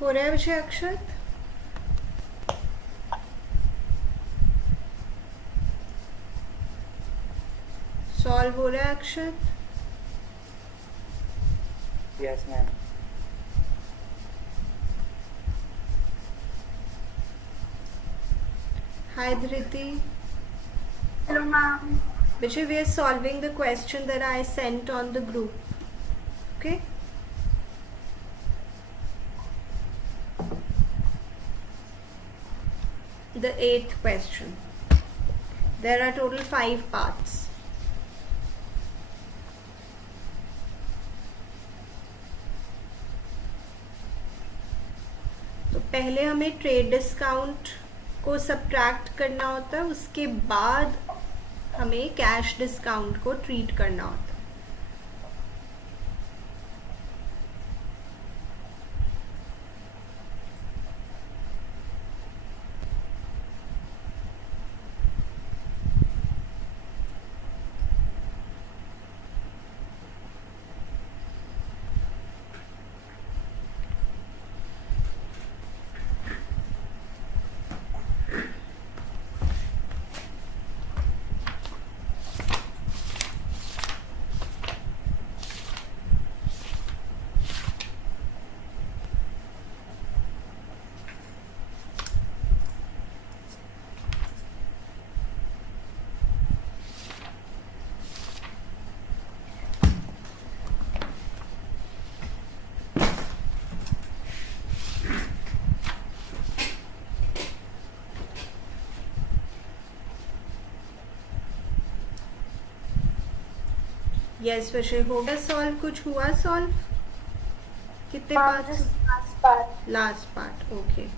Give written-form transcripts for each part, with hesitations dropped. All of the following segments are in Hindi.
हो रहा है विषय अक्षत? सॉल्व हो रहा है Akshat? Yes ma'am. Hi Dhriti. Hello, ma'am. Vijay, we are solving the question that I sent on the group. Okay? The 8th question. There are total 5 parts. तो पहले हमें ट्रेड डिस्काउंट को सब्ट्रैक्ट करना होता है, उसके बाद हमें कैश डिस्काउंट को ट्रीट करना होता है. यस विषय हो गया सॉल्व? कुछ हुआ सॉल्व? कितने Ma'am, part? this is last part. Last part. Okay.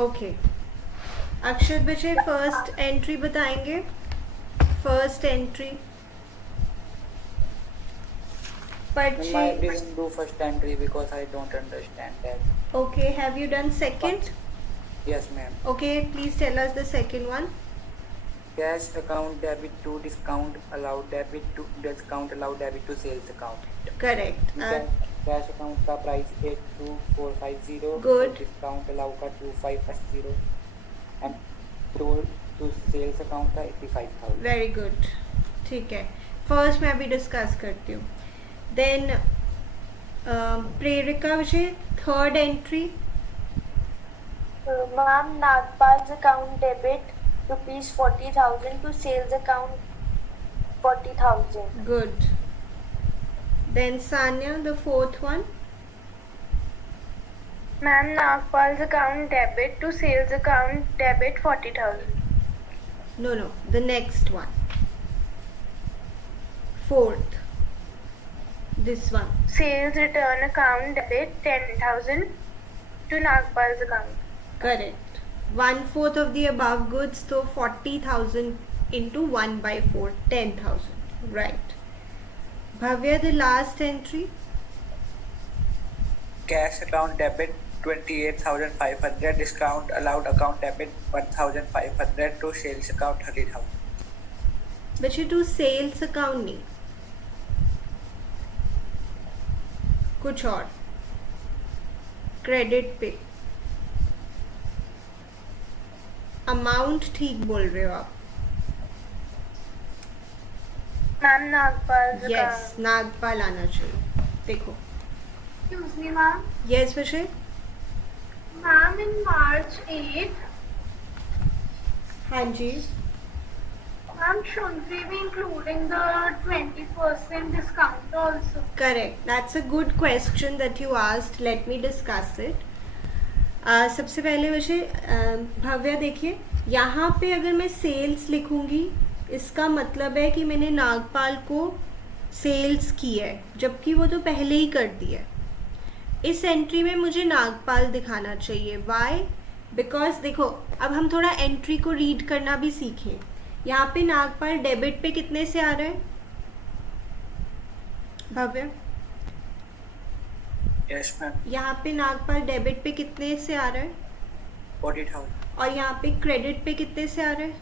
Okay. अक्षर विजय फर्स्ट एंट्री बताएंगे. First entry Ma'am, I purchase. didn't do first entry because I don't understand that. Okay, have you done second? Yes ma'am. Okay, please tell us the second one. Cash account debit to discount allowed debit to discount allowed debit to sales account. Correct. Cash account का प्राइस 82450. Good. डिस्काउंट अलाउ का 2580 एंड टू सेल्स अकाउंट का 85,000. Very good. ठीक है. फर्स्ट मैं अभी डिस्कस करती हूँ. Then Prerika Vijay third entry. Ma'am, Nagpal's account debit rupees 40,000 to sales account 40,000. Good. Then Sanya, the fourth one. Ma'am, Nagpal's account debit to sales account debit 40,000. No, the next one. Fourth. This one. Sales return account debit 10,000 to Nagpal's account. Correct. 1/4 of the above goods, so 40,000 into 1/4, 10,000. Right. Bhavya, the last entry. Cash account debit 28,500. Discount allowed account debit 1,500 to sales account 30,000. बच्चे टू सेल्स अकाउंट नहीं, कुछ और. क्रेडिट पे अमाउंट ठीक बोल रहे हो आप. Ma'am, Nagpal's yes, account. Nagpal आना चाहिए. देखो. Excuse me, ma'am. Yes Vijay. Ma'am, in March 8th, हाँ जी. ma'am, shouldn't we be including the 20% discount also? Correct. That's a good question that you asked. Let me discuss it. सबसे पहले विषय भव्या देखिए, यहाँ पे अगर मैं सेल्स लिखूंगी इसका मतलब है कि मैंने नागपाल को सेल्स की है, जबकि वो तो पहले ही कर दी है। इस एंट्री में मुझे नागपाल दिखाना चाहिए। वाई? बिकॉज देखो, अब हम थोड़ा एंट्री को रीड करना भी सीखें। यहाँ पे नागपाल डेबिट पे कितने से आ रहा है भव्य? Yes ma'am. यहाँ पे नागपाल डेबिट पे कितने से आ रहा है? 40,000। और यहाँ पे क्रेडिट पे कितने से आ रहा है?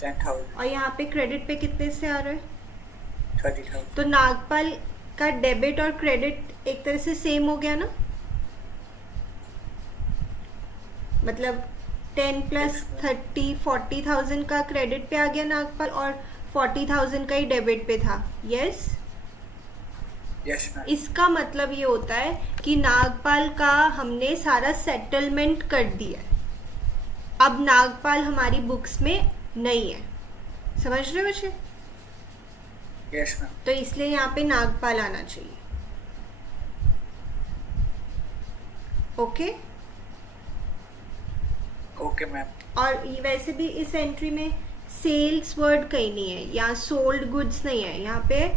10,000। और यहाँ पे क्रेडिट पे कितने से आ रहा है? 30,000। तो नागपाल का डेबिट और क्रेडिट एक तरह से सेम हो गया ना, मतलब 10 प्लस 30 40,000 का क्रेडिट पे आ गया नागपाल और 40,000 का ही डेबिट पे था। Yes yes ma'am. इसका मतलब ये होता है कि नागपाल का हमने सारा सेटलमेंट कर दिया है, अब नागपाल हमारी बुक्स में नहीं है। समझ रहे हो बच्चे? Yes ma'am. तो इसलिए यहाँ पे नागपाल आना चाहिए। Okay okay ma'am. और ये वैसे भी इस एंट्री में सेल्स वर्ड कहीं नहीं है, यहाँ सोल्ड गुड्स नहीं है, यहाँ पे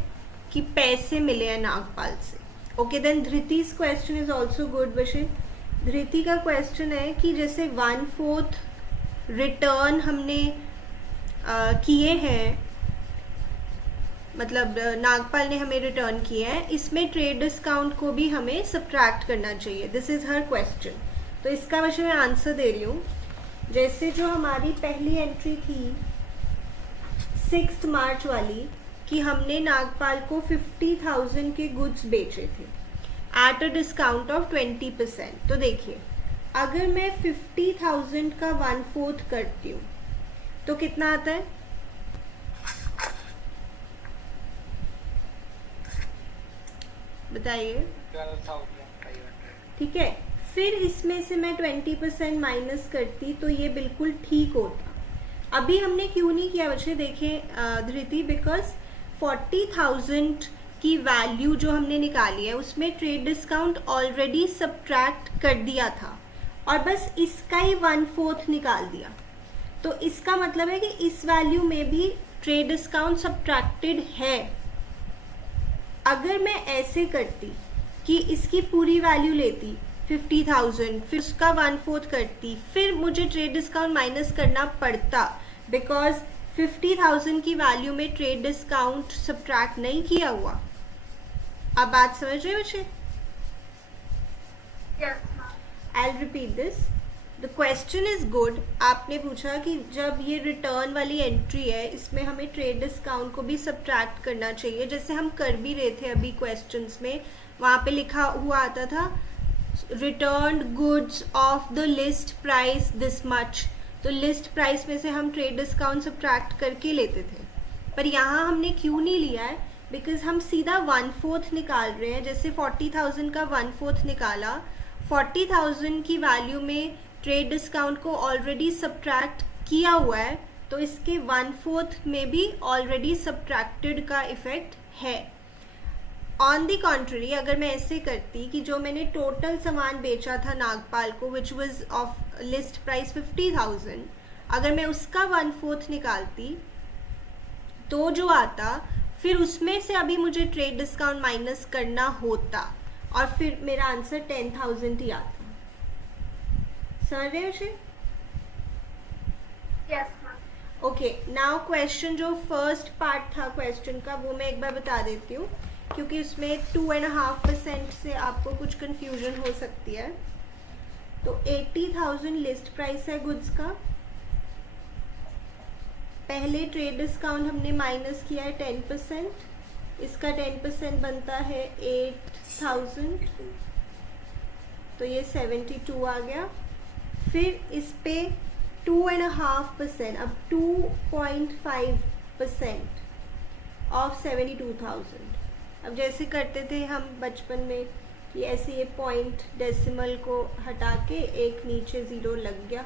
कि पैसे मिले हैं नागपाल से। Okay then Dhriti's question is also good बच्चे। धृति का क्वेश्चन है कि जैसे 1/4 रिटर्न हमने किए हैं, मतलब नागपाल ने हमें रिटर्न किए हैं, इसमें ट्रेड डिस्काउंट को भी हमें सब्ट्रैक्ट करना चाहिए। This is her question. तो इसका वैसे मैं आंसर दे रही हूँ। जैसे जो हमारी पहली एंट्री थी 6 मार्च वाली, कि हमने नागपाल को 50,000 के गुड्स बेचे थे एट अ डिस्काउंट ऑफ 20%। तो देखिए, अगर मैं 50,000 का 1/4 करती हूँ तो कितना आता है? बताइए। 12,500। ठीक है, फिर इसमें से मैं 20% माइनस करती तो ये बिल्कुल ठीक होता। अभी हमने क्यों नहीं किया बच्चे? देखें धृति, बिकॉज 40,000 की वैल्यू जो हमने निकाली है उसमें ट्रेड डिस्काउंट ऑलरेडी सब्ट्रैक्ट कर दिया था और बस इसका ही 1/4 निकाल दिया। तो इसका मतलब है कि इस वैल्यू में भी ट्रेड डिस्काउंट सब्ट्रैक्टेड है। अगर मैं ऐसे करती कि इसकी पूरी वैल्यू लेती 50,000, फिर उसका 1/4 करती, फिर मुझे ट्रेड डिस्काउंट माइनस करना पड़ता, बिकॉज 50,000 की वैल्यू में ट्रेड डिस्काउंट सब्ट्रैक्ट नहीं किया हुआ। आप बात समझ रहे हो बच्चे? Yes, ma'am. I'll repeat this. The question is good. आपने पूछा कि जब ये रिटर्न वाली एंट्री है इसमें हमें ट्रेड डिस्काउंट को भी सब्ट्रैक्ट करना चाहिए, जैसे हम कर भी रहे थे अभी क्वेश्चंस में। वहाँ पे लिखा हुआ आता था return goods of the list price this much. तो लिस्ट प्राइस में से हम ट्रेड डिस्काउंट सब्ट्रैक्ट करके लेते थे, पर यहाँ हमने क्यों नहीं लिया है? बिकॉज हम सीधा 1/4 निकाल रहे हैं। जैसे 40,000 का 1/4 निकाला, 40,000 की वैल्यू में ट्रेड डिस्काउंट को ऑलरेडी सब्ट्रैक्ट किया हुआ है, तो इसके 1/4 में भी ऑलरेडी सब्ट्रैक्टेड का इफेक्ट है। ऑन द कॉन्ट्ररी, अगर मैं ऐसे करती कि जो मैंने टोटल सामान बेचा था नागपाल को which was of list price 50,000, अगर मैं उसका 1/4 निकालती तो जो आता, फिर उसमें से अभी मुझे ट्रेड डिस्काउंट माइनस करना होता और फिर मेरा आंसर 10,000 ही आता। समझ रहे हो? Yes, ma'am. Okay, now question जो फर्स्ट पार्ट था क्वेश्चन का वो मैं एक बार बता देती हूँ, क्योंकि उसमें 2.5% से आपको कुछ कंफ्यूजन हो सकती है। तो 80,000 लिस्ट प्राइस है गुड्स का, पहले ट्रेड डिस्काउंट हमने माइनस किया है 10%, इसका 10% बनता है 8,000, तो ये 72 आ गया। फिर इस पे 2.5%, अब 2.5% ऑफ 72,000। अब जैसे करते थे हम बचपन में कि ऐसे ये पॉइंट डेसिमल को हटा के एक नीचे ज़ीरो लग गया,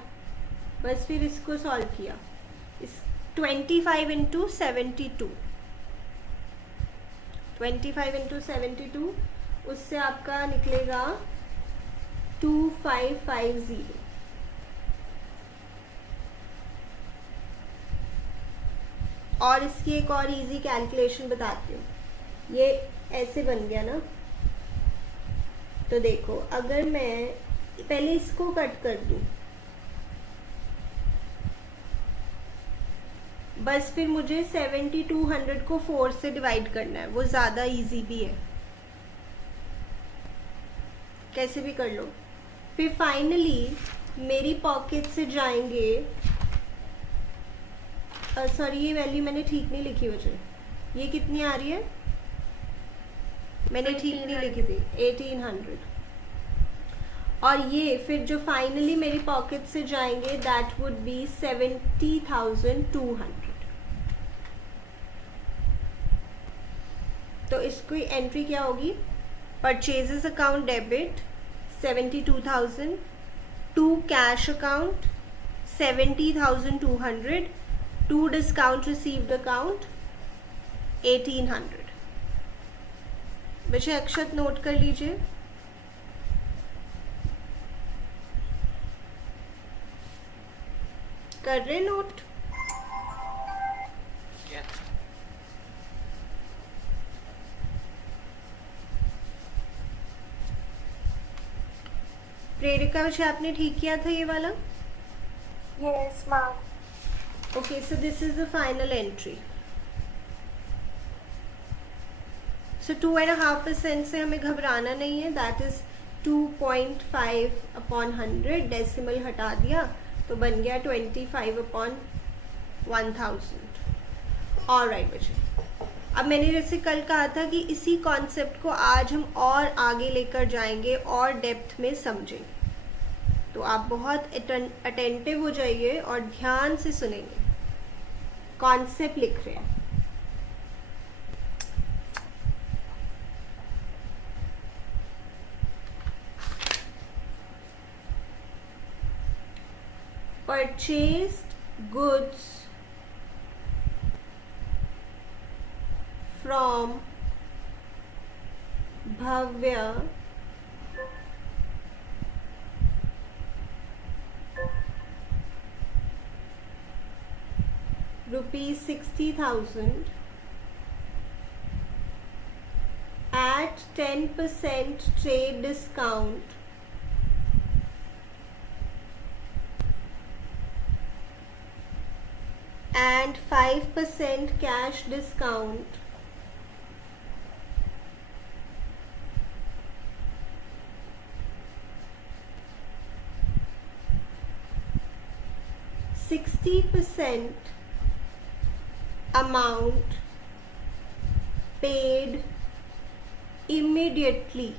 बस फिर इसको सॉल्व किया। इस 25 इंटू 72, 25 इंटू 72, उससे आपका निकलेगा 2550। और इसकी एक और इजी कैलकुलेशन बताती हूँ। ये ऐसे बन गया ना, तो देखो अगर मैं पहले इसको कट कर दूँ, बस फिर मुझे 7200 को 4 से डिवाइड करना है, वो ज़्यादा इजी भी है, कैसे भी कर लो। फिर फाइनली मेरी पॉकेट से जाएंगे, सॉरी ये वैल्यू मैंने ठीक नहीं लिखी मुझे, ये कितनी आ रही है, मैंने ठीक नहीं लिखी थी, 1800। और ये फिर जो फाइनली मेरी पॉकेट से जाएंगे दैट वुड बी 70,200। तो इसकी एंट्री क्या होगी, purchases account debit 72,000, to cash account 70,200, to discount received account 1800। बच्चे अक्षत नोट कर लीजिए। कर रहे नोट? प्रेरिका बच्चे आपने ठीक किया था ये वाला? Yes, ma'am. Okay, so this is the final entry. So 2.5% से हमें घबराना नहीं है, that is 2.5 upon 100, डेसिमल हटा दिया तो बन गया 25 upon 1000। ऑलराइट बच्चे, अब मैंने जैसे कल कहा था कि इसी कॉन्सेप्ट को आज हम और आगे लेकर जाएंगे और डेप्थ में समझेंगे, तो आप बहुत अटेंटिव हो जाइए और ध्यान से सुनेंगे। कॉन्सेप्ट लिख रहे हैं, purchased goods from Bhavya rupees 60,000 at 10% trade discount and 5% cash discount %60 amount paid immediately.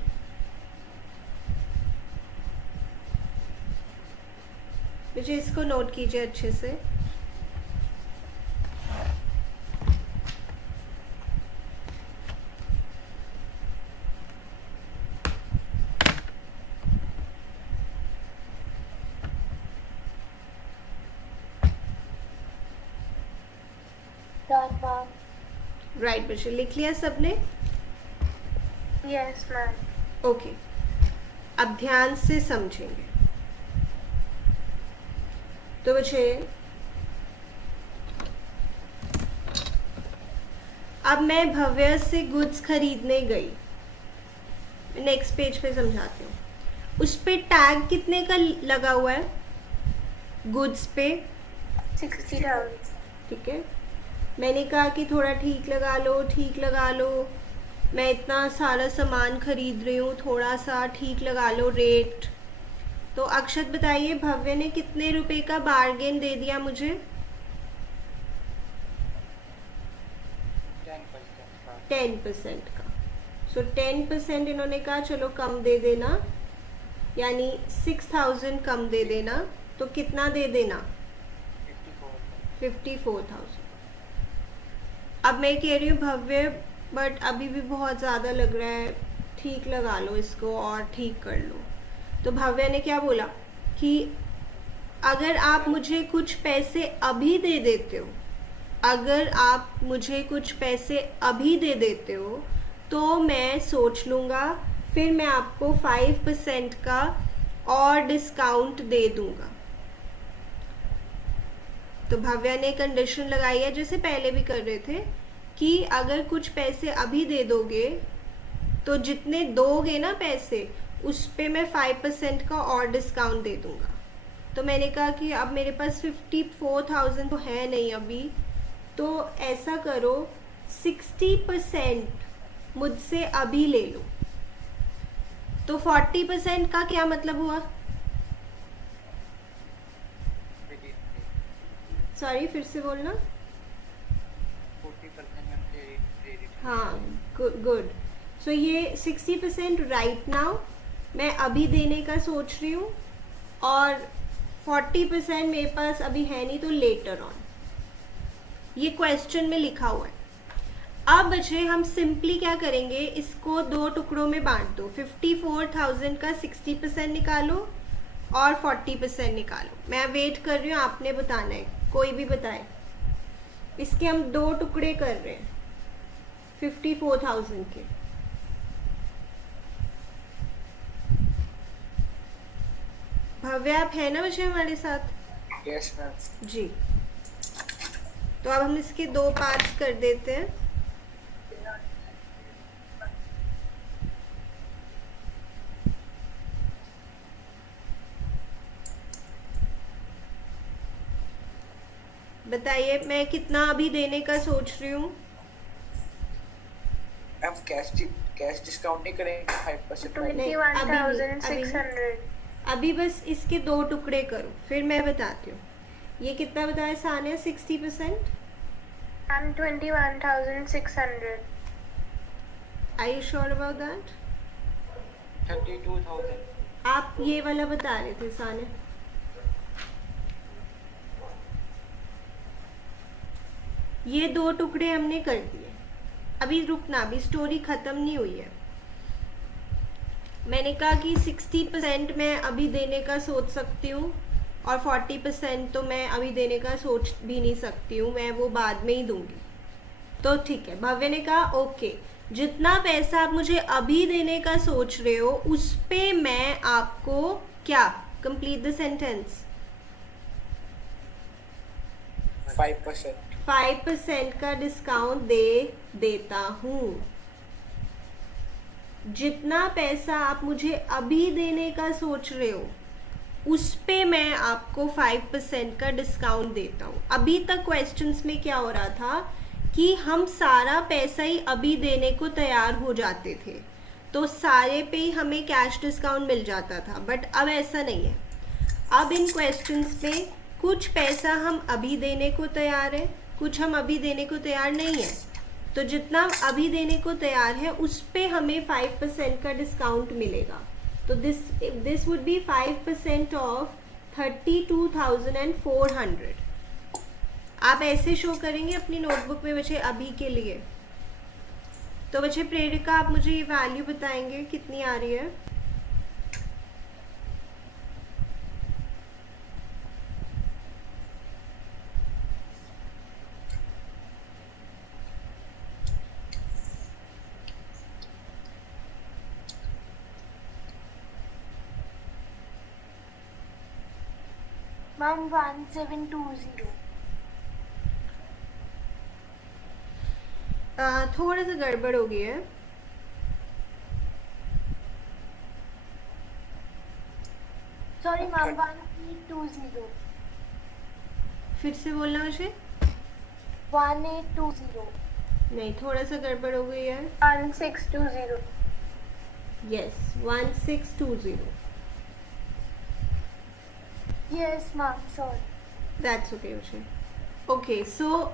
मुझे इसको नोट कीजिए अच्छे से। Done, ma'am. राइट बच्चे, लिख लिया सबने? Yes, ma'am. ओके, अब ध्यान से समझेंगे। तो बच्चे अब मैं भव्य से गुड्स खरीदने गई, नेक्स्ट पेज पे समझाती हूँ। उस पे टैग कितने का लगा हुआ है गुड्स पे? 60,000. ठीक है, मैंने कहा कि थोड़ा ठीक लगा लो, ठीक लगा लो, मैं इतना सारा सामान खरीद रही हूँ, थोड़ा सा ठीक लगा लो रेट। तो अक्षत बताइए, भव्य ने कितने रुपए का बार्गेन दे दिया मुझे? 10% का। सो 10% इन्होंने कहा चलो कम दे देना, यानी 6,000 कम दे देना, तो कितना दे देना? 54,000। अब मैं कह रही हूँ भव्य बट अभी भी बहुत ज़्यादा लग रहा है, ठीक लगा लो इसको और ठीक कर लो। तो भव्य ने क्या बोला कि अगर आप मुझे कुछ पैसे अभी दे देते हो, अगर आप मुझे कुछ पैसे अभी दे देते हो तो मैं सोच लूँगा, फिर मैं आपको 5% का और डिस्काउंट दे दूँगा। तो भव्या ने कंडीशन लगाई है जैसे पहले भी कर रहे थे कि अगर कुछ पैसे अभी दे दोगे तो जितने दोगे ना पैसे उस पे मैं 5% का और डिस्काउंट दे दूंगा। तो मैंने कहा कि अब मेरे पास 54,000 तो है नहीं अभी, तो ऐसा करो 60% मुझसे अभी ले लो। तो 40% का क्या मतलब हुआ? सॉरी, फिर से बोलना। 40% में क्रेडिट। हाँ, गुड। सो ये 60% राइट नाउ मैं अभी देने का सोच रही हूँ, और 40% मेरे पास अभी है नहीं, तो लेटर ऑन। ये क्वेश्चन में लिखा हुआ है। अब बच्चे हम सिंपली क्या करेंगे, इसको दो टुकड़ों में बांट दो। 54,000 का 60% निकालो और 40% निकालो। मैं वेट कर रही हूँ, आपने बताना है, कोई भी बताए। इसके हम दो टुकड़े कर रहे हैं 54,000 के। भव्या आप है ना बच्चे हमारे साथ? Yes ma'am. जी। तो अब हम इसके दो पार्ट्स कर देते हैं। बताइए मैं कितना अभी देने का सोच रही हूँ? मैम कैश डिस्काउंट नहीं करेंगे 5%? 21,600. अभी बस इसके दो टुकड़े करो, फिर मैं बताती हूँ। ये कितना बताया Sania? 60%? I'm 21,600. Are you sure about that? 32,000। आप ये वाला बता रहे थे सानिया। ये दो टुकड़े हमने कर दिए। अभी रुकना, अभी स्टोरी खत्म नहीं हुई है। मैंने कहा कि 60% मैं अभी देने का सोच सकती हूँ, और 40% तो मैं अभी देने का सोच भी नहीं सकती हूँ, मैं वो बाद में ही दूंगी। तो ठीक है, भव्य ने कहा ओके, जितना पैसा आप मुझे अभी देने का सोच रहे हो उस पे मैं आपको क्या, कंप्लीट द सेंटेंस, 5% का डिस्काउंट दे देता हूँ। जितना पैसा आप मुझे अभी देने का सोच रहे हो उस पे मैं आपको 5% का डिस्काउंट देता हूँ। अभी तक क्वेश्चंस में क्या हो रहा था कि हम सारा पैसा ही अभी देने को तैयार हो जाते थे, तो सारे पे ही हमें कैश डिस्काउंट मिल जाता था, बट अब ऐसा नहीं है। अब इन क्वेश्चंस में कुछ पैसा हम अभी देने को तैयार है, कुछ हम अभी देने को तैयार नहीं है। तो जितना अभी देने को तैयार है उस पे हमें 5% का डिस्काउंट मिलेगा। तो दिस वुड बी 5% ऑफ 32,400। आप ऐसे शो करेंगे अपनी नोटबुक में बच्चे अभी के लिए। तो बच्चे प्रेरिका आप मुझे ये वैल्यू बताएंगे कितनी आ रही है? Ma'am, 1720. थोड़ा सा गड़बड़ हो गई है। Sorry, ma'am, 1820. फिर से बोलना मुझे। 1820. नहीं, थोड़ा सा गड़बड़ हो गई है। 1620. Yes, 1620। Yes, ma'am, sorry. That's okay मुझे। ओके, सो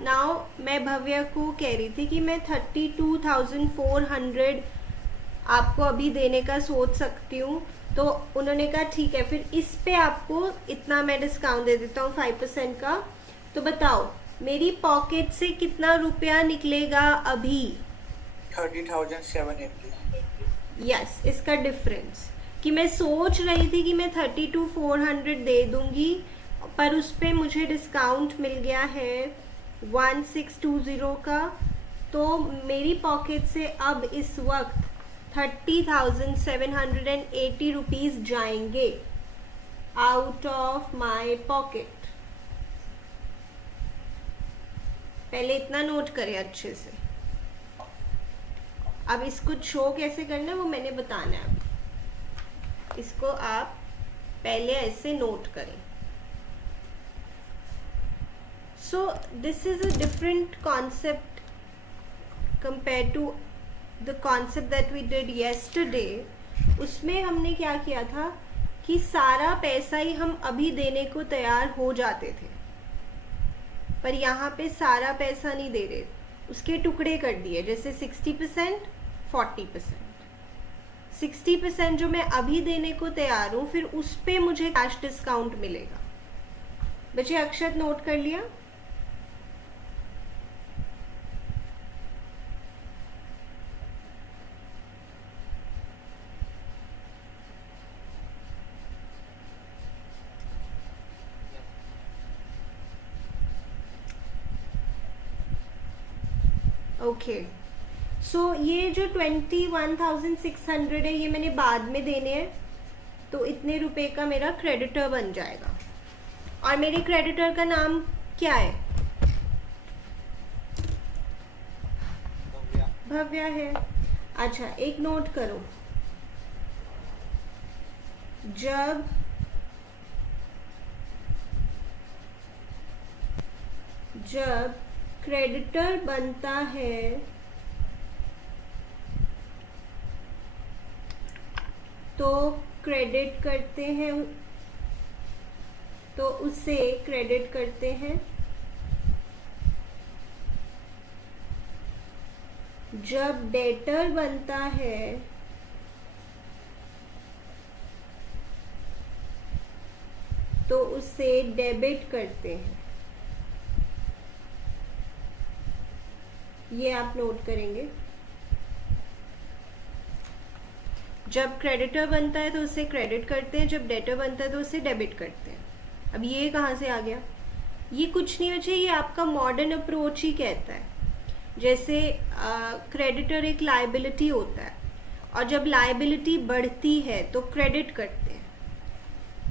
नाउ मैं भव्या को कह रही थी कि मैं 32,400 आपको अभी देने का सोच सकती हूँ। तो उन्होंने कहा ठीक है, फिर इस पे आपको इतना मैं डिस्काउंट दे देता हूँ 5% का। तो बताओ मेरी पॉकेट से कितना रुपया निकलेगा अभी? 30,780। यस, इसका डिफरेंस कि मैं सोच रही थी कि मैं 32,400 दे दूंगी, पर उस पे मुझे डिस्काउंट मिल गया है 1620 का। तो मेरी पॉकेट से अब इस वक्त 30,780 रुपीज़ जाएंगे आउट ऑफ माई पॉकेट। पहले इतना नोट करें अच्छे से। अब इसको शो कैसे करना है वो मैंने बताना है। अब इसको आप पहले ऐसे नोट करें। So this is a different concept compared to the concept that we did yesterday. उसमें हमने क्या किया था कि सारा पैसा ही हम अभी देने को तैयार हो जाते थे, पर यहाँ पे सारा पैसा नहीं दे रहे, उसके टुकड़े कर दिए। जैसे 60%, 40%। 60% जो मैं अभी देने को तैयार हूँ, फिर उस पे मुझे कैश डिस्काउंट मिलेगा। बच्चे अक्षत नोट कर लिया? ओके सो ये जो 21,600 है ये मैंने बाद में देने हैं, तो इतने रुपए का मेरा क्रेडिटर बन जाएगा। और मेरे क्रेडिटर का नाम क्या है? भव्या है। अच्छा एक नोट करो, जब क्रेडिटर बनता है तो क्रेडिट करते हैं, तो उसे क्रेडिट करते हैं। जब डेटर बनता है तो उसे डेबिट करते हैं। ये आप नोट करेंगे। जब क्रेडिटर बनता है तो उसे क्रेडिट करते हैं, जब डेटर बनता है तो उसे डेबिट करते हैं। अब ये कहाँ से आ गया? ये कुछ नहीं बचे, ये आपका मॉडर्न अप्रोच ही कहता है। जैसे क्रेडिटर एक लायबिलिटी होता है, और जब लायबिलिटी बढ़ती है तो क्रेडिट करते हैं।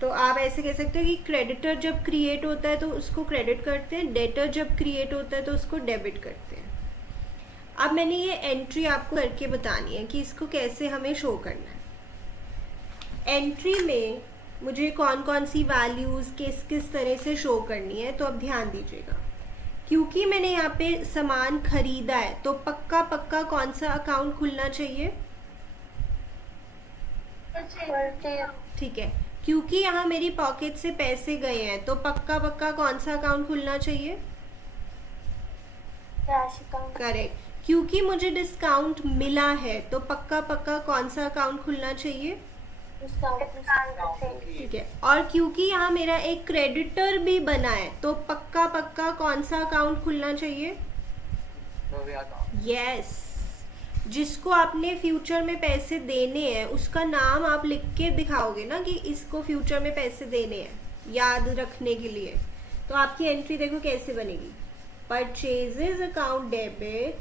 तो आप ऐसे कह सकते हो कि क्रेडिटर जब क्रिएट होता है तो उसको क्रेडिट करते हैं, डेटर जब क्रिएट होता है तो उसको डेबिट करते हैं। अब मैंने ये एंट्री आपको करके बतानी है कि इसको कैसे हमें शो करना है। एंट्री में मुझे कौन कौन सी वैल्यूज़ किस किस तरह से शो करनी है, तो अब ध्यान दीजिएगा। क्योंकि मैंने यहाँ पे सामान खरीदा है तो पक्का पक्का कौन सा अकाउंट खुलना चाहिए? ठीक है। क्योंकि यहाँ मेरी पॉकेट से पैसे गए हैं तो पक्का पक्का कौन सा अकाउंट खुलना चाहिए? Cash account. करेक्ट। क्योंकि मुझे डिस्काउंट मिला है तो पक्का पक्का कौन सा अकाउंट खुलना चाहिए? ठीक है। और क्योंकि यहाँ मेरा एक क्रेडिटर भी बना है तो पक्का पक्का कौन सा अकाउंट खुलना चाहिए? यस। जिसको आपने फ्यूचर में पैसे देने हैं उसका नाम आप लिख के दिखाओगे ना कि इसको फ्यूचर में पैसे देने हैं, याद रखने के लिए। तो आपकी एंट्री देखो कैसे बनेगी। Purchases account debit.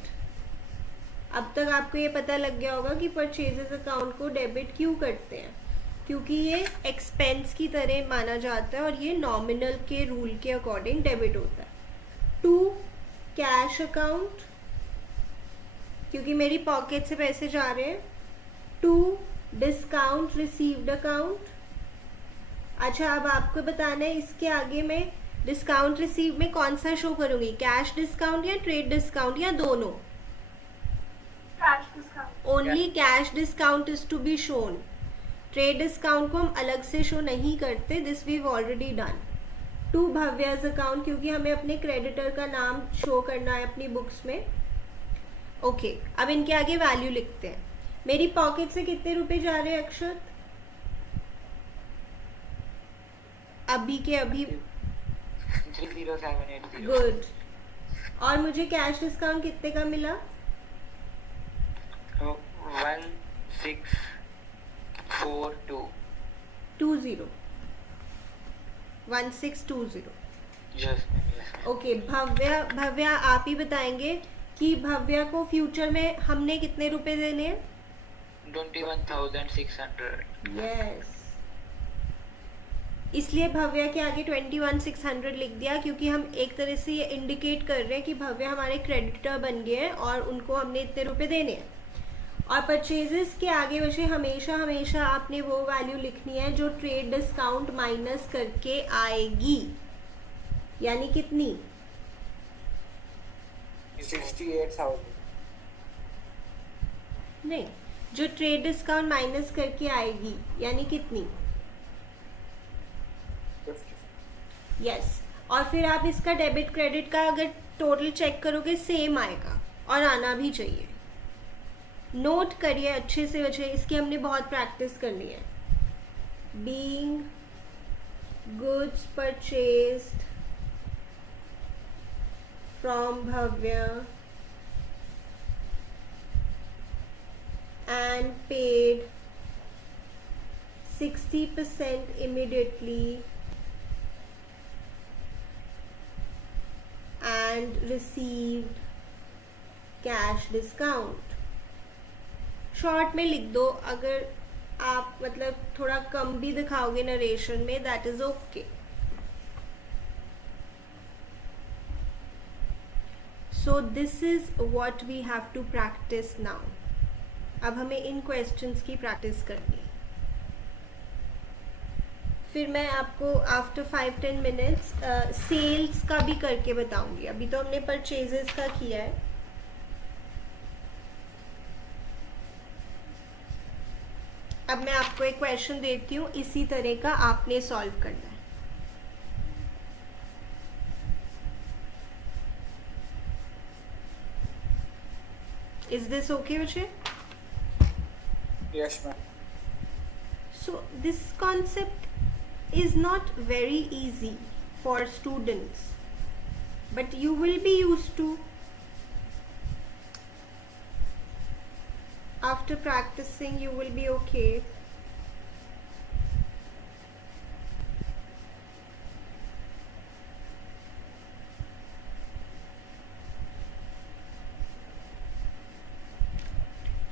अब तक आपको ये पता लग गया होगा कि परचेजेस अकाउंट को डेबिट क्यों करते हैं, क्योंकि ये एक्सपेंस की तरह माना जाता है और ये नॉमिनल के रूल के अकॉर्डिंग डेबिट होता है। टू कैश अकाउंट, क्योंकि मेरी पॉकेट से पैसे जा रहे हैं। To discount received account. अच्छा अब आपको बताना है इसके आगे मैं डिस्काउंट रिसीव में कौन सा शो करूंगी, कैश डिस्काउंट या ट्रेड डिस्काउंट या दोनों? Cash discount. Only cash discount is to be shown. Trade discount को हम अलग से शो नहीं करते, this we already done. To Bhavya's account, क्योंकि हमें अपने क्रेडिटर का नाम शो करना है अपनी बुक्स में। ओके अब इनके आगे वैल्यू लिखते हैं। मेरी पॉकेट से कितने रुपए जा रहे हैं अक्षत? अभी के अभी 30780। गुड। और मुझे कैश डिस्काउंट कितने का मिला? 1642। 20 1620। यस। ओके भव्या आप ही बताएंगे कि भव्या को फ्यूचर में हमने कितने रुपए देने हैं? 21,600। यस। इसलिए भव्य के आगे 21,600 लिख दिया, क्योंकि हम एक तरह से ये इंडिकेट कर रहे हैं कि भव्य हमारे क्रेडिटर बन गए हैं और उनको हमने इतने रुपए देने हैं। और परचेजेस के आगे वैसे हमेशा हमेशा आपने वो वैल्यू लिखनी है जो ट्रेड डिस्काउंट माइनस करके आएगी, यानी कितनी? 68,000। नहीं, जो ट्रेड डिस्काउंट माइनस करके आएगी यानी कितनी? यस। और फिर आप इसका डेबिट क्रेडिट का अगर टोटल चेक करोगे सेम आएगा, और आना भी चाहिए। नोट करिए अच्छे से, वजह इसकी हमने बहुत प्रैक्टिस करनी है। Being goods purchased from Bhavya and paid 60% immediately and received cash discount। Short में लिख दो, अगर आप मतलब थोड़ा कम भी दिखाओगे नरेशन में, that is okay. So this is what we have to practice now. अब हमें इन क्वेश्चंस की प्रैक्टिस करनी है। फिर मैं आपको आफ्टर 5-10 मिनट्स सेल्स का भी करके बताऊंगी। अभी तो हमने परचेजेस का किया है। अब मैं आपको एक क्वेश्चन देती हूँ, इसी तरह का आपने सॉल्व करना है। Is this okay Vijay? Yes, ma'am. So this concept is not very easy for students, but you will be used to after practicing. You will be okay.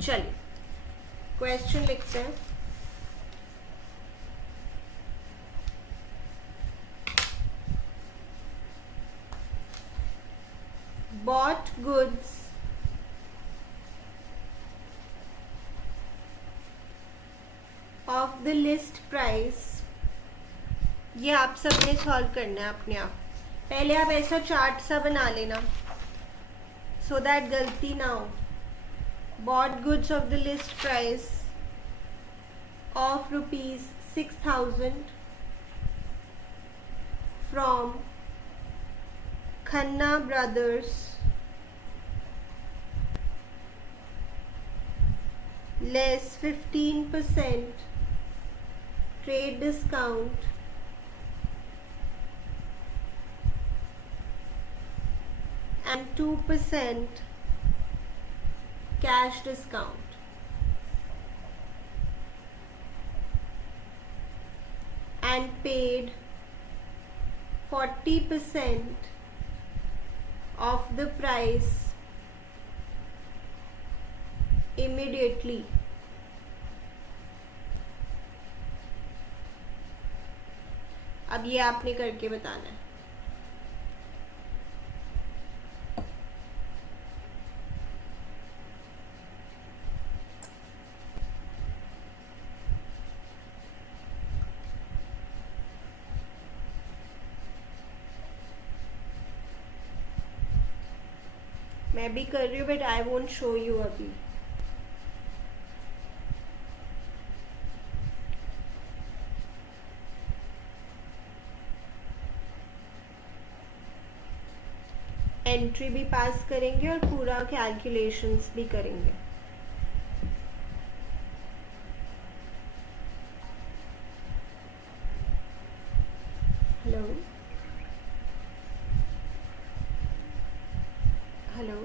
चलिए क्वेश्चन लिखते हैं। Bought goods of the list price। ये आप सबने सॉल्व करना है अपने आप। पहले आप ऐसा चार्ट सा बना लेना so that गलती ना हो। Bought goods of the list price of rupees 6,000 from Khanna Brothers less 15% trade discount and 2% cash discount। And paid 40% of the price immediately। अब ये आपने करके बताना है। मैं भी कर रही हूँ but I won't show you अभी। एंट्री भी पास करेंगे और पूरा कैलकुलेशंस भी करेंगे। हेलो हेलो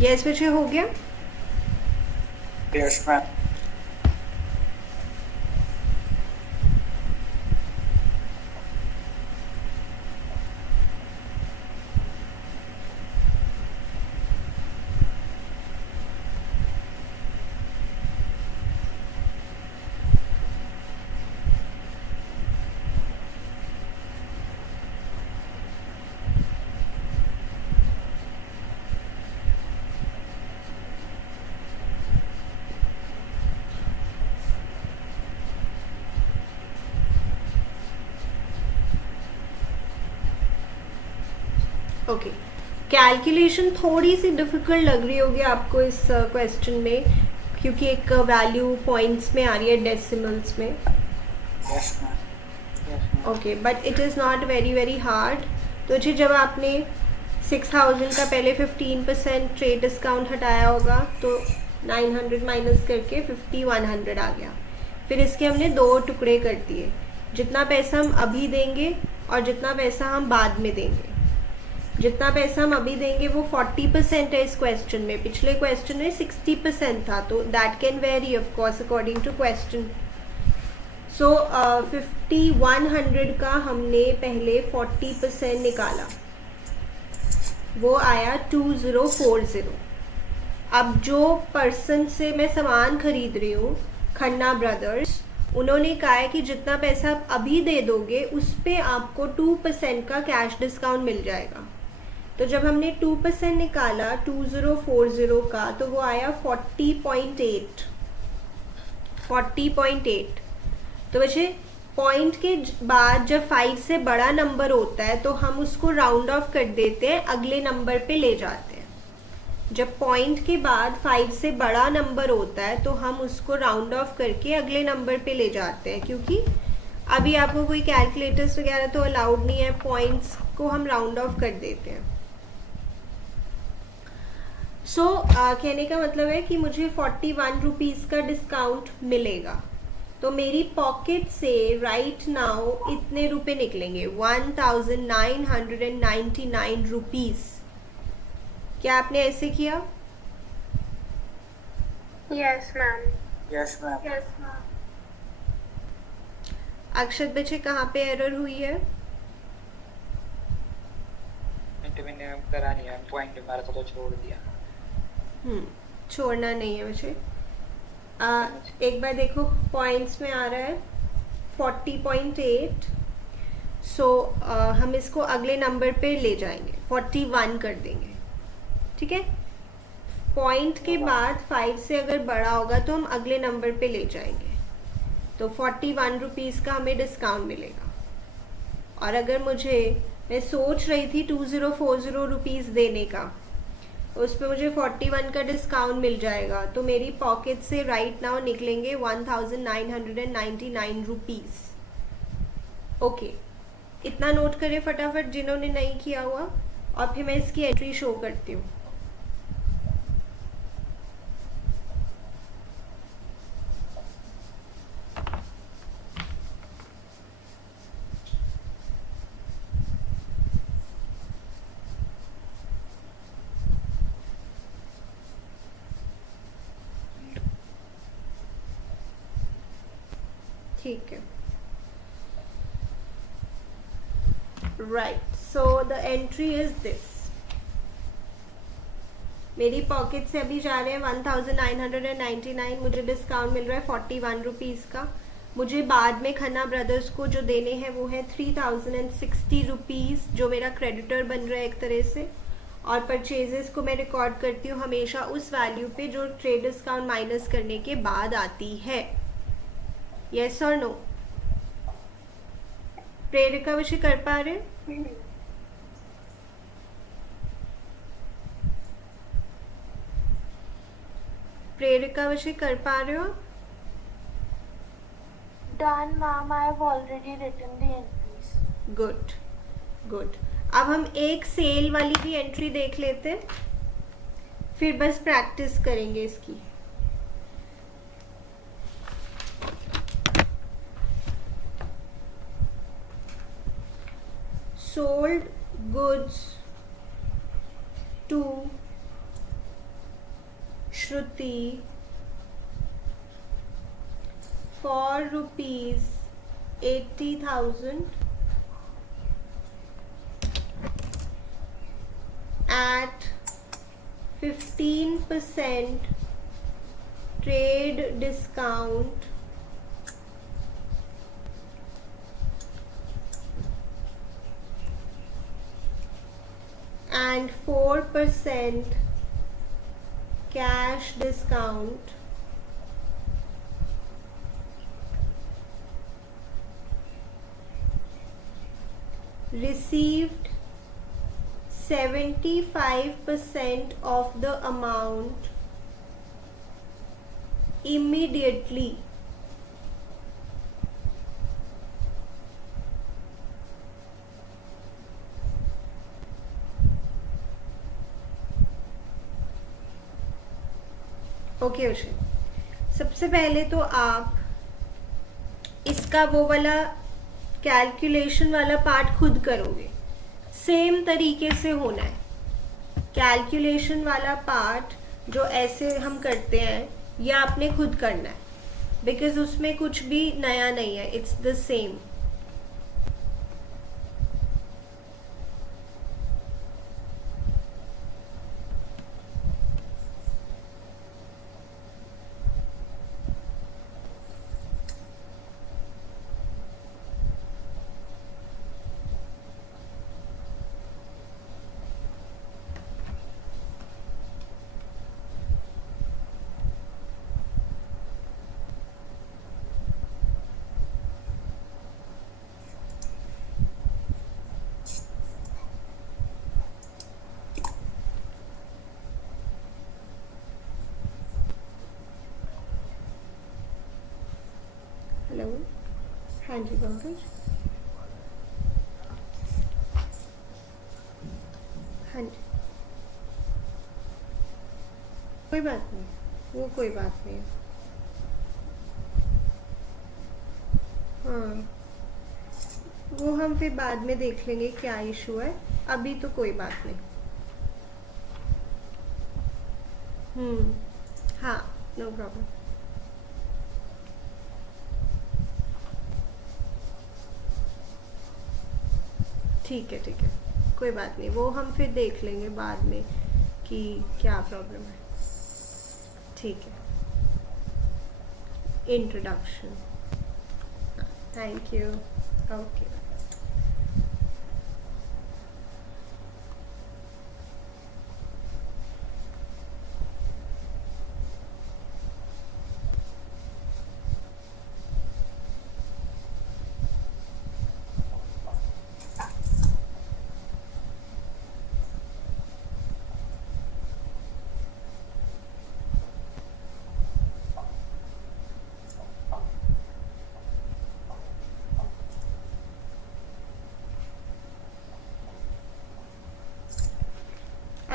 यस विजय, हो गया? Yes ma'am. ओके, कैलकुलेशन थोड़ी सी डिफिकल्ट लग रही होगी आपको इस क्वेश्चन में, क्योंकि एक वैल्यू पॉइंट्स में आ रही है, डेसिमल्स में। Yes ma'am. Okay, but it is not very very hard. तो जी, जब आपने 6000 का पहले 15% ट्रेड डिस्काउंट हटाया होगा तो 900 माइनस करके 5100 आ गया। फिर इसके हमने दो टुकड़े कर दिए, जितना पैसा हम अभी देंगे और जितना पैसा हम बाद में देंगे। जितना पैसा हम अभी देंगे वो 40% है इस क्वेश्चन में, पिछले क्वेश्चन में 60% था, तो that can very of course according to question. So 5100 का हमने पहले 40% निकाला, वो आया 2040। अब जो पर्सन से मैं सामान खरीद रही हूँ, खन्ना ब्रदर्स, उन्होंने कहा है कि जितना पैसा आप अभी दे दोगे उस पे आपको 2% का कैश डिस्काउंट मिल जाएगा। तो जब हमने 2% निकाला 2040 का, तो वो आया 40.8। तो वैसे पॉइंट के बाद जब 5 से बड़ा नंबर होता है तो हम उसको राउंड ऑफ कर देते हैं, अगले नंबर पे ले जाते हैं। जब पॉइंट के बाद 5 से बड़ा नंबर होता है तो हम उसको राउंड ऑफ करके अगले नंबर पे ले जाते हैं, क्योंकि अभी आपको कोई कैलकुलेटर्स वगैरह तो अलाउड नहीं है, पॉइंट्स को हम राउंड ऑफ कर देते हैं। कहने का मतलब है कि मुझे 41 रुपीज़ का डिस्काउंट मिलेगा, तो मेरी पॉकेट से राइट नाउ इतने रुपए निकलेंगे, 1999 रुपीज़। क्या आपने ऐसे किया? Yes, ma'am. Yes ma'am. Yes, ma'am. अक्षत बच्चे, कहाँ पे एरर हुई है? मैंने करा नहीं है, पॉइंट मारा था तो छोड़ दिया। छोड़ना नहीं है मुझे। एक बार देखो, पॉइंट्स में आ रहा है 40.8। हम इसको अगले नंबर पे ले जाएंगे, 41 कर देंगे, ठीक है। पॉइंट के बाद 5 से अगर बड़ा होगा तो हम अगले नंबर पे ले जाएंगे, तो 41 रुपीज़ का हमें डिस्काउंट मिलेगा। और अगर मैं सोच रही थी 2040 रुपीज़ देने का, उस पर मुझे 41 का डिस्काउंट मिल जाएगा, तो मेरी पॉकेट से राइट नाउ निकलेंगे 1999 रुपीज़। ओके, इतना नोट करें फटाफट जिन्होंने नहीं किया हुआ, और फिर मैं इसकी एंट्री शो करती हूँ। ठीक है, right. So the entry is this. मेरी पॉकेट से अभी जा रहे हैं 1999, मुझे डिस्काउंट मिल रहा है 41 रुपीज़ का। मुझे बाद में खन्ना ब्रदर्स को जो देने हैं वो है 3060 रुपीज़, जो मेरा क्रेडिटर बन रहा है एक तरह से। और परचेजेस को मैं रिकॉर्ड करती हूँ हमेशा उस वैल्यू पे जो ट्रेड डिस्काउंट माइनस करने के बाद आती है। यस और नो? प्रेरिका विषय कर पा रहे? प्रेरिका विषय कर पा रहे हो? Done, ma'am. I have already written the entries. Good good. अब हम एक सेल वाली भी एंट्री देख लेते हैं, फिर बस प्रैक्टिस करेंगे इसकी। sold goods to Shruti for rupees 80,000 at 15% trade discount and 4% cash discount received 75% of the amount immediately. Okay उषे, सबसे पहले तो आप इसका वो वाला कैलकुलेशन वाला पार्ट खुद करोगे, सेम तरीके से होना है। कैलकुलेशन वाला पार्ट जो ऐसे हम करते हैं ये आपने खुद करना है, बिकॉज उसमें कुछ भी नया नहीं है, इट्स द सेम। हेलो, हाँ जी पंकज। हाँ जी, कोई बात नहीं, वो कोई बात नहीं है। हाँ, वो हम फिर बाद में देख लेंगे क्या इशू है, अभी तो कोई बात नहीं। हाँ, नो प्रॉब्लम। ठीक है ठीक है, कोई बात नहीं, वो हम फिर देख लेंगे बाद में कि क्या प्रॉब्लम है। ठीक है, इंट्रोडक्शन, थैंक यू, ओके।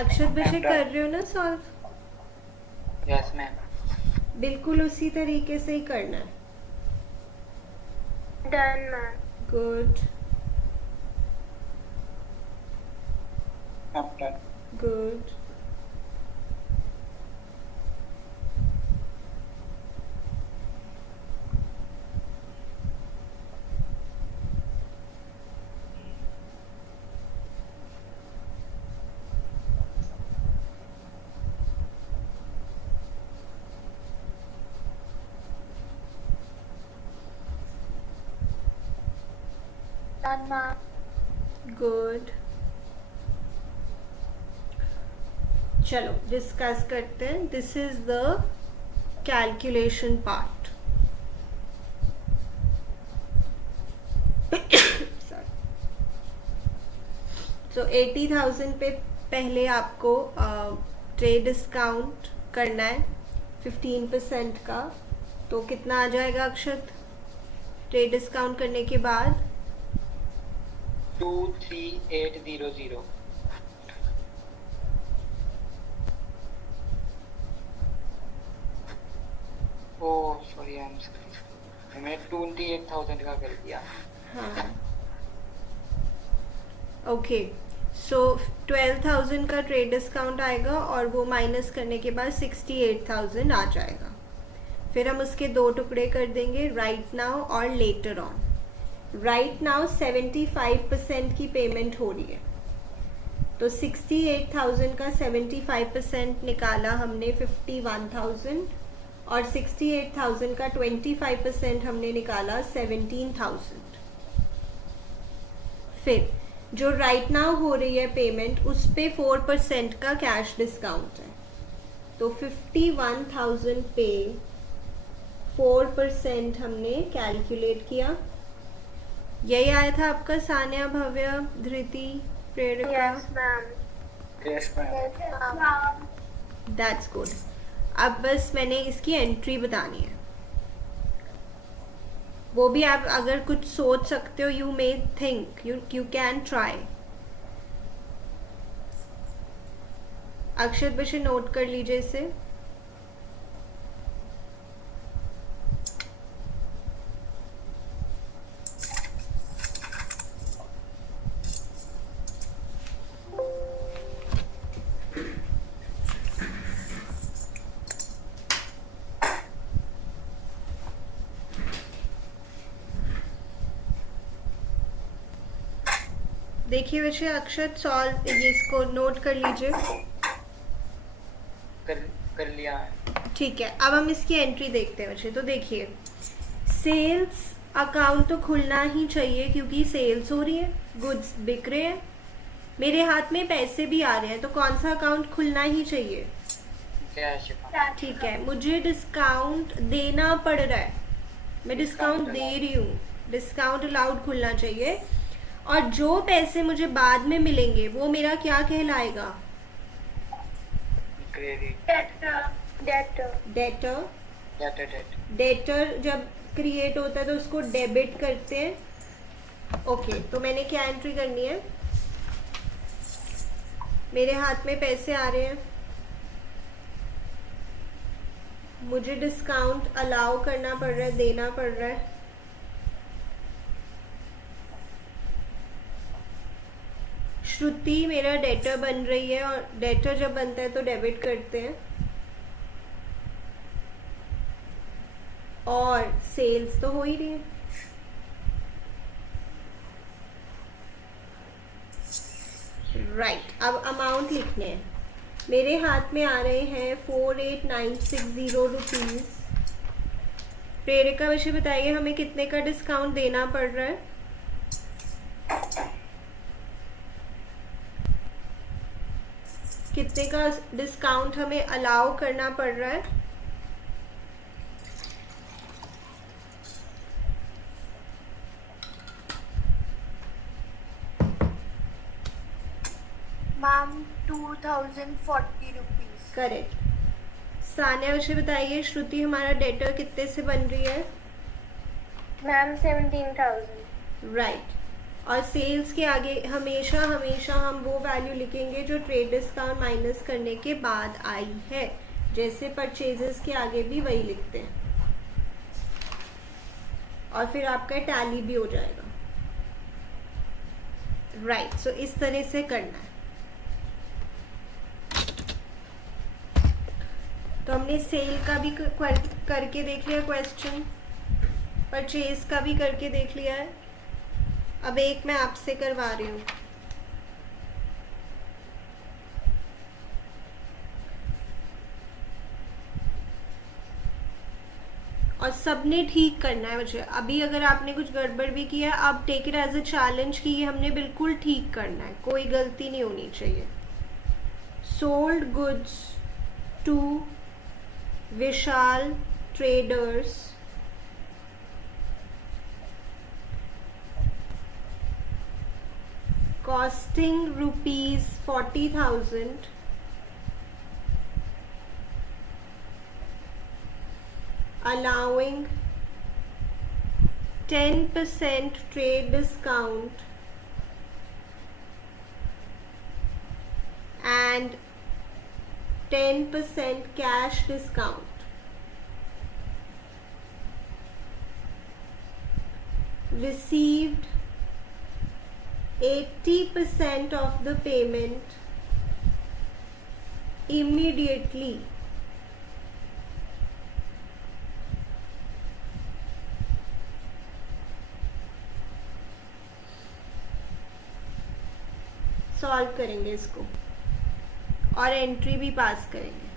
अक्षत विषय कर रहे हो ना सॉल्व? Yes ma'am. बिल्कुल उसी तरीके से ही करना है। Done, ma'am. Good I'm done. Good. Done, ma'am. Good. चलो डिस्कस करते हैं। This is the calculation part. So 80,000 पे पहले आपको ट्रेड डिस्काउंट करना है 15% का। तो कितना आ जाएगा अक्षत ट्रेड डिस्काउंट करने के बाद? 23800. ओह सॉरी, मैंने 28,000 का कर दिया। हाँ ओके, सो 12,000 का ट्रेड डिस्काउंट आएगा और वो माइनस करने के बाद 68,000 आ जाएगा। फिर हम उसके दो टुकड़े कर देंगे, राइट नाउ और लेटर ऑन। राइट नाउ 75% की पेमेंट हो रही है, तो 68,000 का 75% निकाला हमने 51,000 और 68,000 का 25% हमने निकाला 17,000। फिर जो राइट नाउ हो रही है पेमेंट, उस पे 4% का कैश डिस्काउंट है, तो 51,000 पे 4% हमने कैलकुलेट किया। यही आया था आपका सान्या, भव्य, धृति, प्रेरिका? Yes, ma'am. Yes, ma'am. Yes, ma'am. That's good. अब बस मैंने इसकी एंट्री बतानी है, वो भी आप अगर कुछ सोच सकते हो, you may think, you can try. Akshat बशे नोट कर लीजिए इसे। देखिए वैसे अक्षत, सॉल्व इसको नोट कर लीजिए। कर लिया है। ठीक है, अब हम इसकी एंट्री देखते हैं वैसे। तो देखिए, सेल्स अकाउंट तो खुलना ही चाहिए क्योंकि सेल्स हो रही है, गुड्स बिक रहे हैं, मेरे हाथ में पैसे भी आ रहे हैं, तो कौन सा अकाउंट खुलना ही चाहिए। ठीक है, मुझे डिस्काउंट देना पड़ रहा है, मैं डिस्काउंट दे रही हूँ, डिस्काउंट अलाउड खुलना चाहिए। और जो पैसे मुझे बाद में मिलेंगे वो मेरा क्या कहलाएगा? डेटर। डेटर जब क्रिएट होता है तो उसको डेबिट करते हैं। ओके, तो मैंने क्या एंट्री करनी है? मेरे हाथ में पैसे आ रहे हैं, मुझे डिस्काउंट अलाउ करना पड़ रहा है, देना पड़ रहा है। श्रुति मेरा डेटर बन रही है, और डेटर जब बनता है तो डेबिट करते हैं, और सेल्स तो हो ही रही है। राइट, अब अमाउंट लिखने हैं। मेरे हाथ में आ रहे हैं 48,960 रुपीज। प्रेरिका वैसे बताइए हमें कितने का डिस्काउंट देना पड़ रहा है? कितने का डिस्काउंट हमें अलाउ करना पड़ रहा है? Ma'am, 2,040 rupees. करेक्ट। सान्या वैसे बताइए, श्रुति हमारा डेटर कितने से बन रही है? Ma'am, 17,000. राइट। और सेल्स के आगे हमेशा हमेशा हम वो वैल्यू लिखेंगे जो ट्रेड डिस्काउंट माइनस करने के बाद आई है, जैसे परचेजेस के आगे भी वही लिखते हैं, और फिर आपका टैली भी हो जाएगा। राइट, सो इस तरह से करना है। तो हमने सेल का भी करके देख लिया क्वेश्चन, परचेज का भी करके देख लिया है। अब एक मैं आपसे करवा रही हूँ। और सबने ठीक करना है मुझे। अभी अगर आपने कुछ गड़बड़ भी किया, आप take it as a challenge कि ये हमने बिल्कुल ठीक करना है, कोई गलती नहीं होनी चाहिए। Sold goods to Vishal traders costing rupees 40,000, allowing 10% trade discount and 10% cash discount. Received 80% of the payment immediately. Solve करेंगे इसको और एंट्री भी पास करेंगे.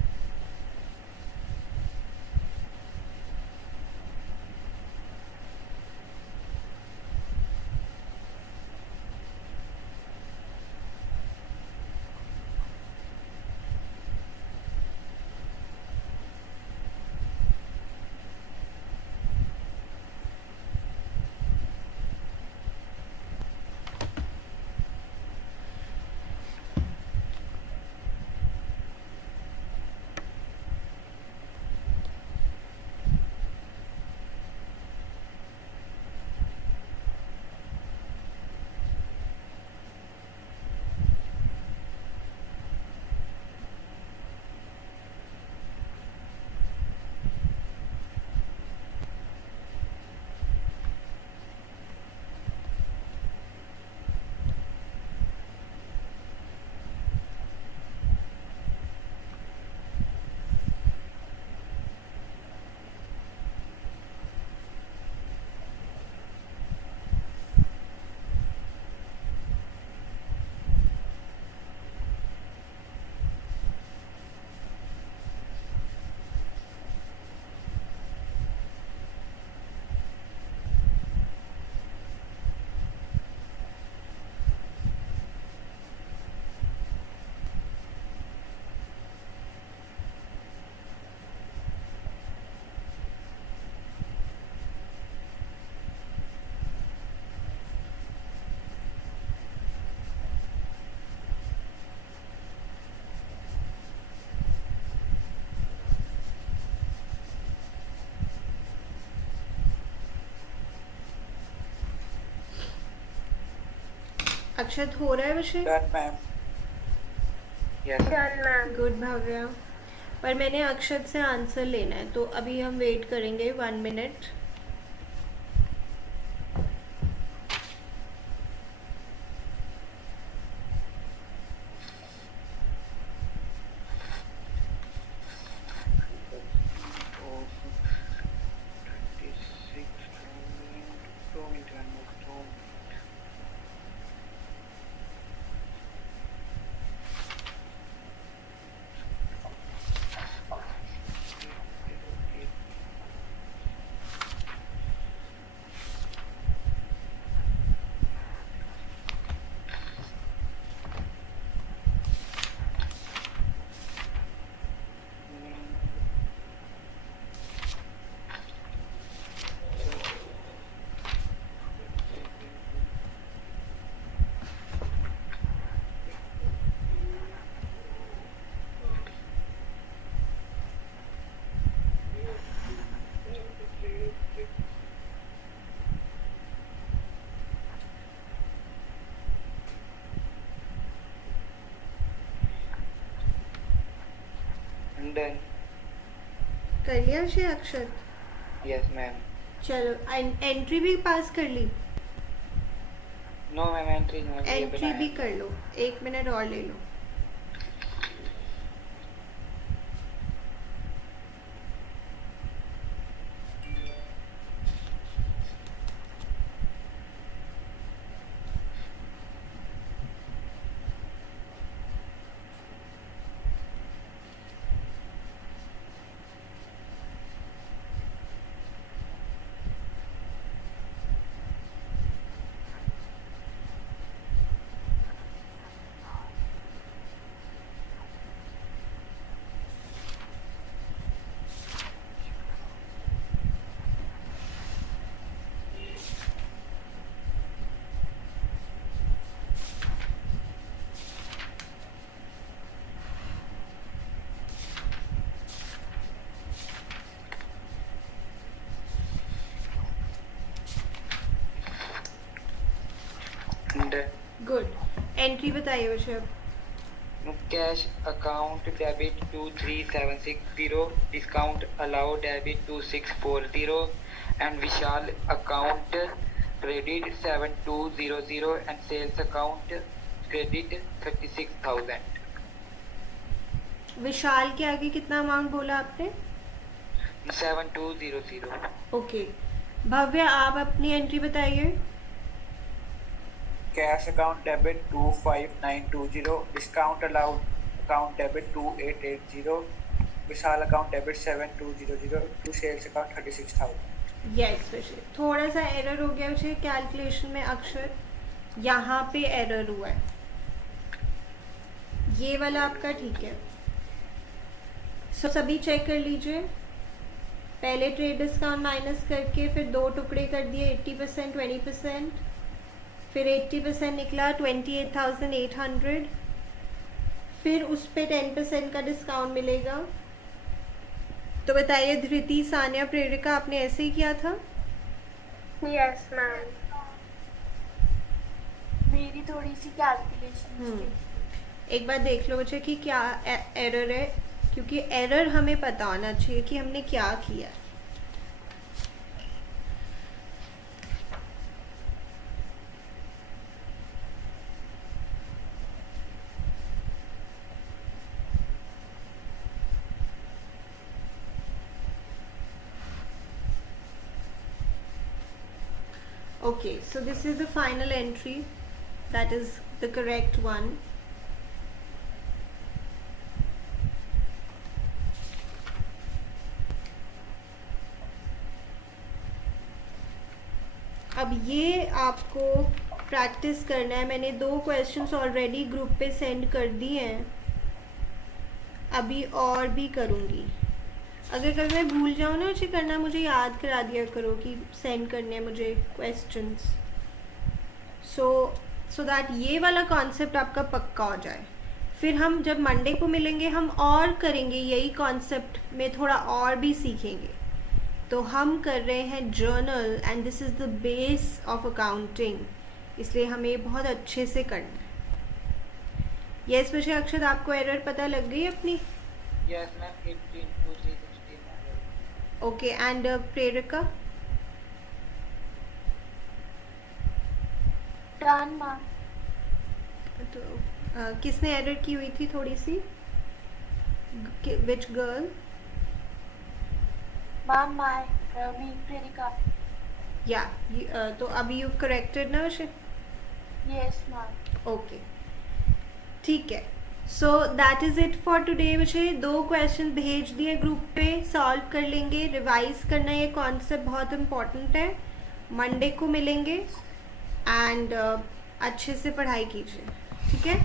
अक्षत हो रहा है विषय. Done, ma'am. Yes. Done, ma'am. Good Bhavya. पर मैंने अक्षत से आंसर लेना है तो अभी हम वेट करेंगे 1 मिनट. Done. कर लिया विषय अक्षत. Yes, ma'am. चलो एंट्री भी पास कर ली. No, ma'am. Entry not entry भी कर लो. 1 मिनट और ले लो. Done. गुड. एंट्री बताइए विषय. Cash account debit 23760, discount allowed debit 2640, and Vishal account credit 7200 and sales account credit 36,000. विशाल के आगे कितना अमाउंट बोला आपने? 7200. ओके, भव्य आप अपनी एंट्री बताइए। Cash account debit 25920, discount allowed account debit 2880, Vishal account debit 7200, to sales account 36,000. Yes विषय, थोड़ा सा एरर हो गया विषय कैलकुलेशन में, अक्षर यहाँ पे एरर हुआ है, ये वाला आपका ठीक है। सो सभी चेक कर लीजिए, पहले ट्रेड डिस्काउंट माइनस करके फिर दो टुकड़े कर दिए 80% 20%, फिर 80% निकला 28,800, फिर उस पे 10% का डिस्काउंट मिलेगा। तो बताइए धृति, सानिया, प्रेरिका, आपने ऐसे ही किया था? यस मैम, मेरी थोड़ी सी कैलकुलेशन एक बार देख लो बच्चे कि क्या एरर है, क्योंकि एरर हमें पता होना चाहिए कि हमने क्या किया। Okay, so this is the final entry, that is the correct one. अब ये आपको प्रैक्टिस करना है। मैंने 2 क्वेश्चंस ऑलरेडी ग्रुप पे सेंड कर दिए हैं, अभी और भी करूँगी। अगर कभी मैं भूल जाऊँ ना उसे करना, मुझे याद करा दिया करो कि सेंड करने हैं मुझे क्वेश्चंस, सो दैट ये वाला कॉन्सेप्ट आपका पक्का हो जाए। फिर हम जब मंडे को मिलेंगे हम और करेंगे यही कॉन्सेप्ट में, थोड़ा और भी सीखेंगे। तो हम कर रहे हैं journal and this is the base of accounting, इसलिए हमें बहुत अच्छे से करना है। यस विषय अक्षत, आपको एरर पता लग गई अपनी? Yes ma'am, 18 to 316. Okay, and Prerika? Done ma'am. तो किसने एरर की हुई थी थोड़ी सी? Which girl? Ma'am my Ravi Prerika. या तो अभी यू करेक्टेड ना विषय? Yes ma'am. ओके, ठीक है। So that is it for today विषय। 2 क्वेश्चन भेज दिए ग्रुप पे, सॉल्व कर लेंगे। रिवाइज करना, ये कॉन्सेप्ट बहुत इम्पोर्टेंट है। मंडे को मिलेंगे एंड अच्छे से पढ़ाई कीजिए, ठीक है?